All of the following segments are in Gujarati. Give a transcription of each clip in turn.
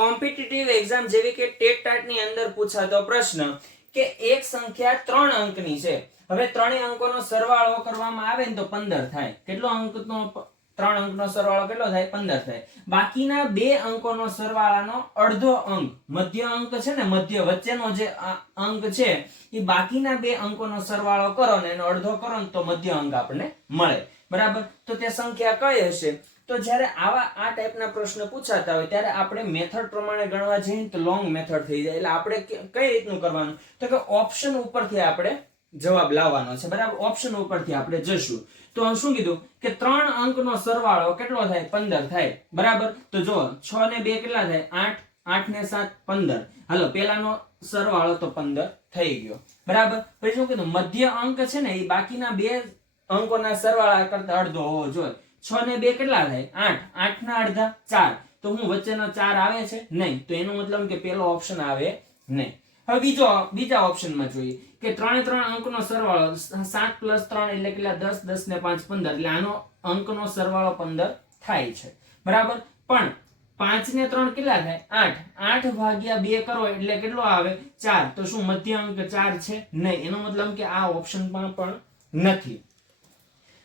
કોમ્પિટિટિવ એક્ઝામ જેવી કે ટેટ ટાટ ની અંદર પૂછાતો પ્રશ્ન કે એક સંખ્યા 3 અંકની છે. હવે ત્રણેય અંકોનો સરવાળો કરવામાં આવે ને તો 15 થાય. કેટલો અંકનો 3 અંકનો સરવાળો કેટલો થાય? 15 થાય. બાકીના બે અંકોનો સરવાળાનો અડધો અંક, મધ્ય અંક છે ને, મધ્ય વચ્ચેનો જે અંક છે એ બાકીના બે અંકોનો સરવાળો કરો ને એનો અડધો કરો ને તો મધ્ય અંક આપણને મળે. બરાબર? તો તે સંખ્યા કઈ હશે? તો જ્યારે આ ટાઈપના પ્રશ્ન પૂછાતા હોય ત્યારે આપણે મેથડ પ્રમાણે ગણવા જઈએ તો લોંગ મેથડ થઈ જાય. એટલે આપણે કઈ રીતનું કરવાનું? તો કે ઓપ્શન ઉપરથી આપણે જવાબ લાવવાનો છે. બરાબર? ઓપ્શન ઉપરથી આપણે જશું. તો શું કીધું કે 3 અંકનો સરવાળો કેટલો થાય? 15 થાય. બરાબર? તો જો 6 ને 2 કેટલા થાય? 8. 8 ને 7 15. હાલો, પેલાનો સરવાળો તો 15 થઈ ગયો. બરાબર? પછી શું કીધું? મધ્ય અંક છે ને એ બાકીના બે અંકોના સરવાળા કરતા અડધો હોવો જોઈએ. 6 ને 2 કેટલા થાય? 8. 8 ના અડધા 4. તો હું વચ્ચેનો 4 આવે છે? નહીં. તો એનો મતલબ કે પેલો ઓપ્શન આવે નહીં. હવે બીજા ઓપ્શનમાં જોઈએ કે 3 અંકનો સરવાળો 7 + 3 એટલે કેટલા? 10. 10 ને 5 15. એટલે આનો અંકનો સરવાળો 15 થાય છે. બરાબર? પણ 5 ને 3 કેટલા થાય? 8. 8 ભાગ્યા 2 કરો એટલે કેટલો આવે? 4. તો શું મધ્ય અંક 4 છે? નહીં. એનો મતલબ કે આ ઓપ્શનમાં પણ નથી.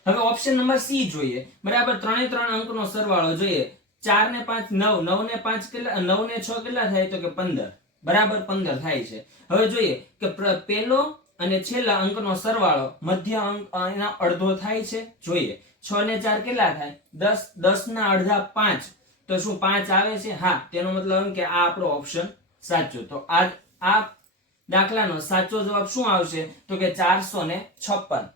હવે ઓપ્શન નંબર સી જોઈએ. બરાબર? 3 અંકનો સરવાળો જોઈએ. 4 ને 5 9. 9 ને 5 કેટલા? 9 ને 6 કેટલા થાય? તો કે 15. બરાબર? 15 થાય છે. હવે જોઈએ કે પેલો અને છેલ્લા અંકનો સરવાળો મધ્ય અંક એના અડધો થાય છે? જોઈએ. 6 ને 4 કેટલા થાય? 10. 10 ના અડધા 5. તો શું 5 આવે છે? હા. તેનો મતલબ કે આ આપણો ઓપ્શન સાચો. તો આ દાખલાનો સાચો જવાબ શું આવશે? તો કે 456.